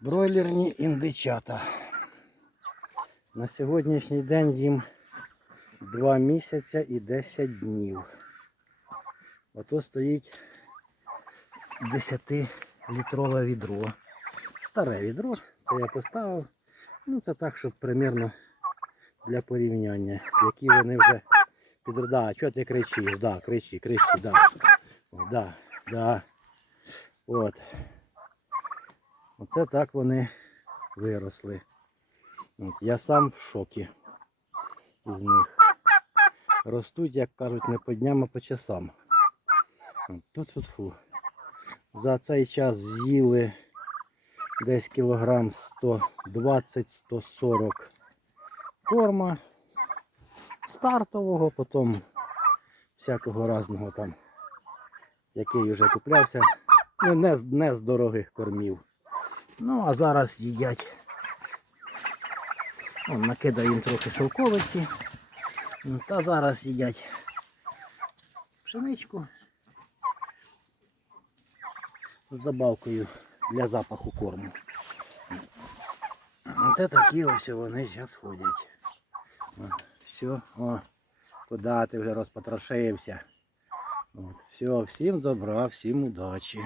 Бройлерні індичата. На сьогоднішній день їм 2 місяця і 10 днів. Ото стоїть 10-літрове відро. Старе відро. Це я поставив. Ну це так, щоб примірно для порівняння. Які вони вже під... Да, чого ти кричиш? Да, кричи, кричи, да. Да, да. От. Оце так вони виросли. От, я сам в шокі із них. Ростуть, як кажуть, не по дням, а по часам. Тут тут фу. За цей час з'їли десь кілограм 120-140 корма стартового, потім всякого різного там, який вже куплявся. Не, не, не з дорогих кормів. Ну, а зараз їдять. Вон, їм трохи шовковиці. Ну, Та зараз їдять пшеничку з добавкою для запаху корму. Це такі ось вони зараз ходять. Все, о, куди ти вже розпотрошився. От, все, всім добра, всім удачі.